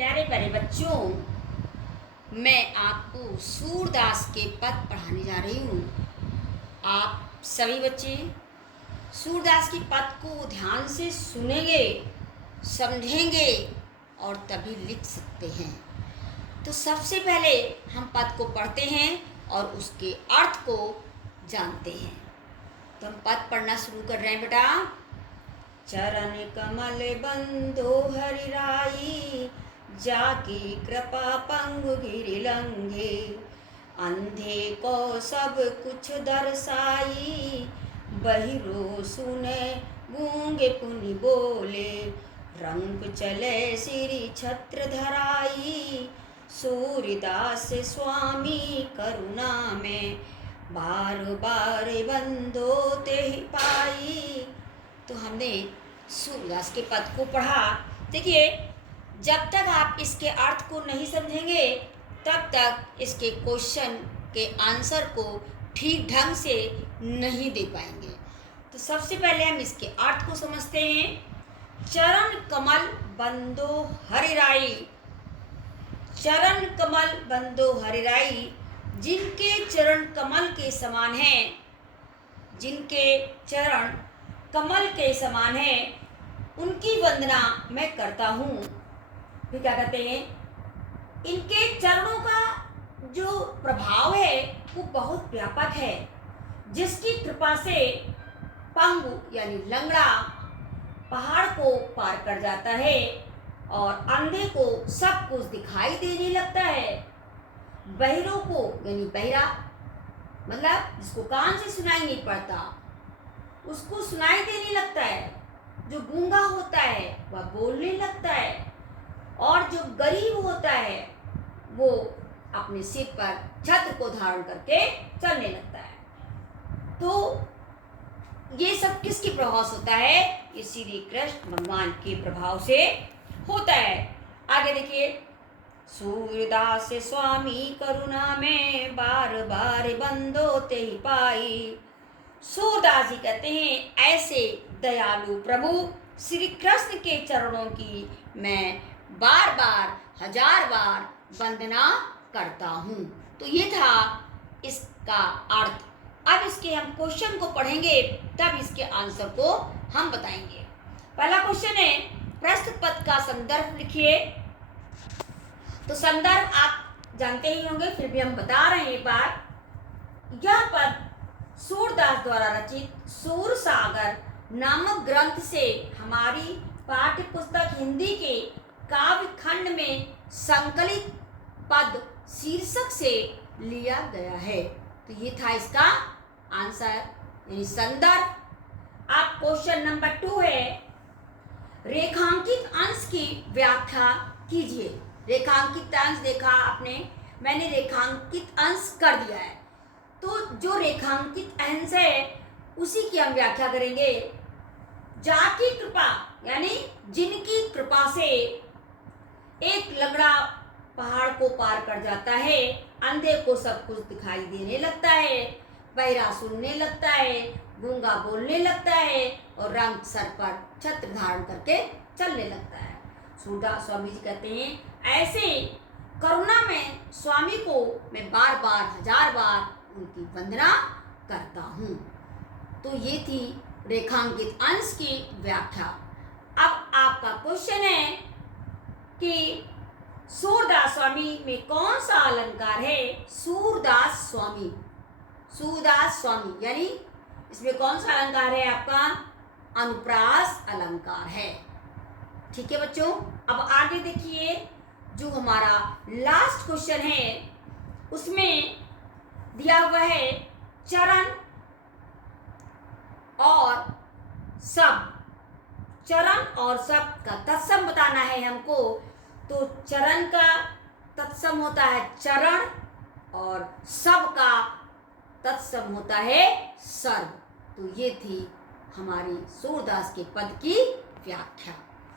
प्यारे प्यारे बच्चों, मैं आपको सूरदास के पद पढ़ाने जा रही हूँ। आप सभी बच्चे सूरदास के पद को ध्यान से सुनेंगे, समझेंगे और तभी लिख सकते हैं। तो सबसे पहले हम पद को पढ़ते हैं और उसके अर्थ को जानते हैं। तो हम पद पढ़ना शुरू कर रहे हैं बेटा। चरण कमल बंधो हरिराई, जाकी कृपा पंगु गिरि लंघे। अंधे को सब कुछ दर्शाई, बहिरो सुने गूंगे पुनि बोले। रंग चले सिरि छत्र धराई, सूरदास स्वामी करुणा में। बार बार बंधो ते ही पाई। तो हमने सूरदास के पद को पढ़ा। देखिए, जब तक आप इसके अर्थ को नहीं समझेंगे तब तक इसके क्वेश्चन के आंसर को ठीक ढंग से नहीं दे पाएंगे। तो सबसे पहले हम इसके अर्थ को समझते हैं। चरण कमल बंधो हरिराई। चरण कमल बंधो हरिराई, जिनके चरण कमल के समान हैं, जिनके चरण कमल के समान है, उनकी वंदना मैं करता हूँ। फिर क्या कहते हैं, इनके चरणों का जो प्रभाव है वो बहुत व्यापक है, जिसकी कृपा से पंगु यानी लंगड़ा पहाड़ को पार कर जाता है और अंधे को सब कुछ दिखाई देने लगता है। बहिरों को यानी बहिरा मतलब जिसको कान से सुनाई नहीं पड़ता उसको सुनाई देने लगता है। जो गूंगा होता है वह बोलने लगता है और जो गरीब होता है वो अपने सिर पर छत्र को धारण करके चलने लगता है। तो ये सब किसके प्रभाव से होता है? ये श्री कृष्ण भगवान के प्रभाव से होता है। आगे देखिए, सूरदास स्वामी करुणा में, बार बार बंधो ते ही पाई। सूरदास जी कहते हैं, ऐसे दयालु प्रभु श्री कृष्ण के चरणों की मैं बार बार हजार बार वंदना करता हूँ। तो ये था इसका अर्थ। अब इसके हम क्वेश्चन को पढ़ेंगे तब इसके आंसर को हम बताएंगे। पहला क्वेश्चन है, प्रस्तुत पद का संदर्भ लिखिए। तो संदर्भ आप जानते ही होंगे, फिर भी हम बता रहे हैं एक बार। यह पद सूरदास द्वारा रचित सूरसागर नामक ग्रंथ से हमारी पाठ्य पुस्तक हिंदी के काव्य खंड में संकलित पद शीर्षक से लिया गया है। तो ये था इसका आंसर यानी संदर्भ। आप क्वेश्चन नंबर 2 है, रेखांकित अंश की व्याख्या कीजिए। रेखांकित अंश देखा आपने, मैंने रेखांकित अंश कर दिया है। तो जो रेखांकित अंश है उसी की हम व्याख्या करेंगे। जाकी कृपा यानी जिनकी कृपा से एक लंगड़ा पहाड़ को पार कर जाता है, अंधे को सब कुछ दिखाई देने लगता है, बहिरा सुनने लगता है, गूंगा बोलने लगता है और रंग सर पर छत्र धारण करके चलने लगता है। सूरदास स्वामी जी कहते हैं, ऐसे करुणा में स्वामी को मैं बार बार हजार बार उनकी वंदना करता हूँ। तो ये थी रेखांकित अंश की व्याख्या। अब आपका क्वेश्चन है कि सूरदास स्वामी में कौन सा अलंकार है? सूरदास स्वामी, सूरदास स्वामी यानी इसमें कौन सा अलंकार है? आपका अनुप्रास अलंकार है। ठीक है बच्चों, अब आगे देखिए, जो हमारा लास्ट क्वेश्चन है उसमें दिया हुआ है चरण और शब्द। चरण और शब्द का तत्सम बताना है हमको। तो चरण का तत्सम होता है चरण और शब्द का तत्सम होता है सर्व। तो ये थी हमारी सूरदास के पद की व्याख्या।